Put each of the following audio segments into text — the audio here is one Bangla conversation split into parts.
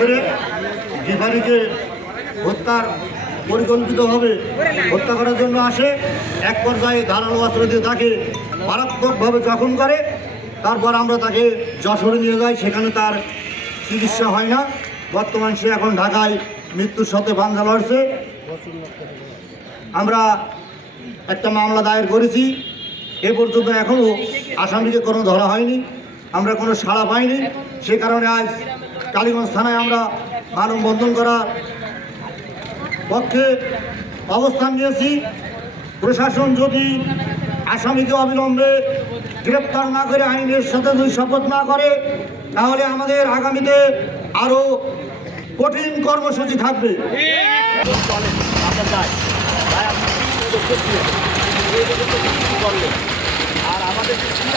করে হত্যার পরিকল্পিতভাবে হত্যা করার জন্য আসে। এক পর্যায়ে ধারালো অস্ত্র দিয়ে তাকে মারাত্মকভাবে জখম করে। তারপর আমরা তাকে যশোরে নিয়ে যাই, সেখানে তার চিকিৎসা হয় না। বর্তমান সে এখন ঢাকায় মৃত্যুর সাথে বাঙ্গা লড়ছে। আমরা একটা মামলা দায়ের করেছি। এ পর্যন্ত এখনও আসামিকে কোনো ধরা হয়নি, আমরা কোনো সাড়া পাইনি। সে কারণে আজ কালীগঞ্জ থানায় আমরা মানববন্ধন করার পক্ষে অবস্থান নিয়েছি। প্রশাসন যদি আসামিকে অবিলম্বে গ্রেপ্তার না করে আইনের সাথে যদি শপথ না করে, তাহলে আমাদের আগামীতে আরও কঠিন কর্মসূচি থাকবে।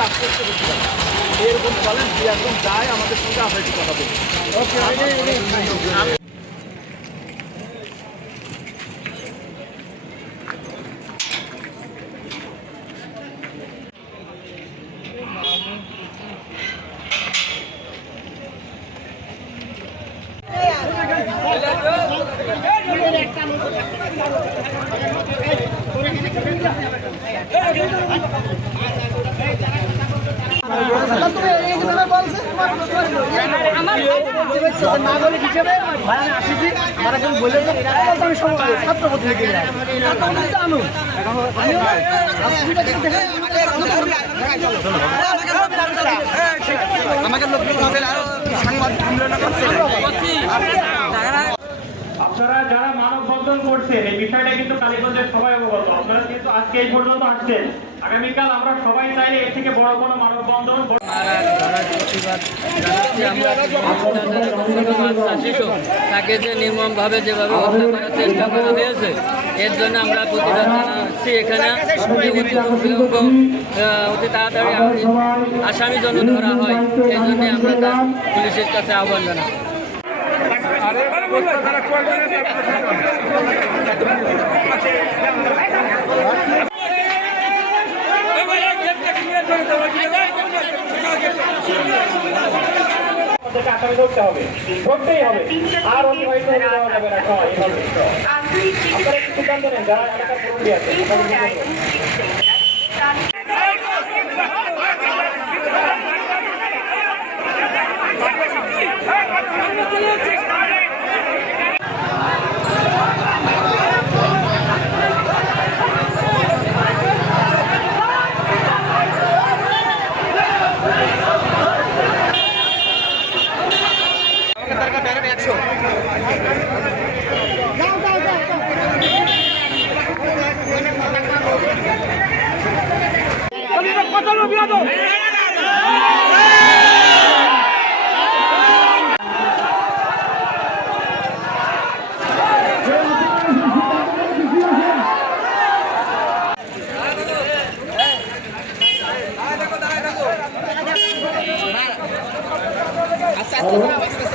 পারে এরকম চলেন যে একদম যায় আমাদের সঙ্গে আপনার কথা কথা আপনারা যারা মানববন্ধন করছেন, এই বিষয়টা কিন্তু কালীগঞ্জের সবাই অবগত। আপনারা কিন্তু আজকে এই পর্যন্ত আসছেন। আগামীকাল আমরা সবাই চাইলে এর থেকে বড় কোনো মানববন্ধন তাকে যে নির্মমভাবে যেভাবে হত্যা করার চেষ্টা করা হয়েছে, এর জন্য আমরা প্রতিবাদ জানাচ্ছি এখানে। অতি তাড়াতাড়ি আসামি জন্য ধরা হয় এই জন্য আমরা তার পুলিশের কাছে আহ্বান জানাচ্ছি। আমাদেরকে আসামি ধরতে হবে ধরতেই হবে আর অতিবাহিত হতে দেওয়া যাবে না আপনারা একটু সিদ্ধান্ত নেন যারা এলাকার মুরব্বী আছে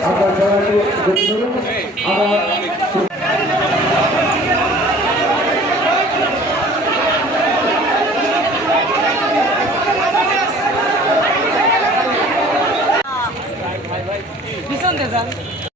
আপনার